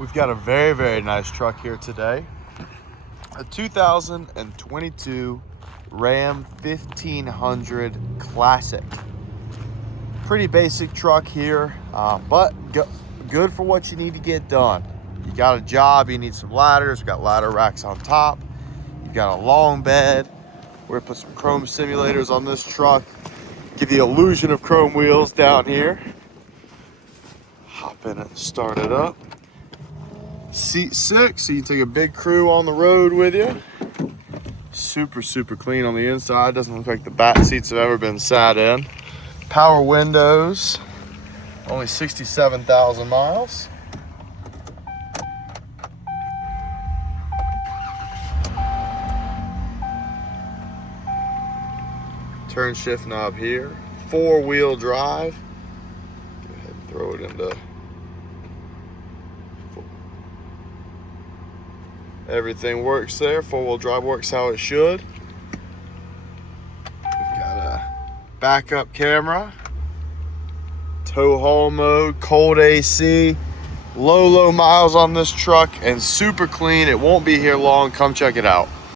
We've got a very, very nice truck here today. A 2022 Ram 1500 Classic. Pretty basic truck here, but good for what you need to get done. You got a job, you need some ladders, we've got ladder racks on top. You've got a long bed. We're gonna put some chrome simulators on this truck. Give the illusion of chrome wheels down here. Hop in it and start it up. Seat 6, so you can take a big crew on the road with you. Super, super clean on the inside. Doesn't look like the back seats have ever been sat in. Power windows. Only 67,000 miles. Turn shift knob here. 4-wheel drive. Go ahead and throw it into. Everything works there. 4-wheel drive works how it should. We've got a backup camera, tow haul mode, cold AC, low miles on this truck, and super clean. It won't be here long. Come check it out.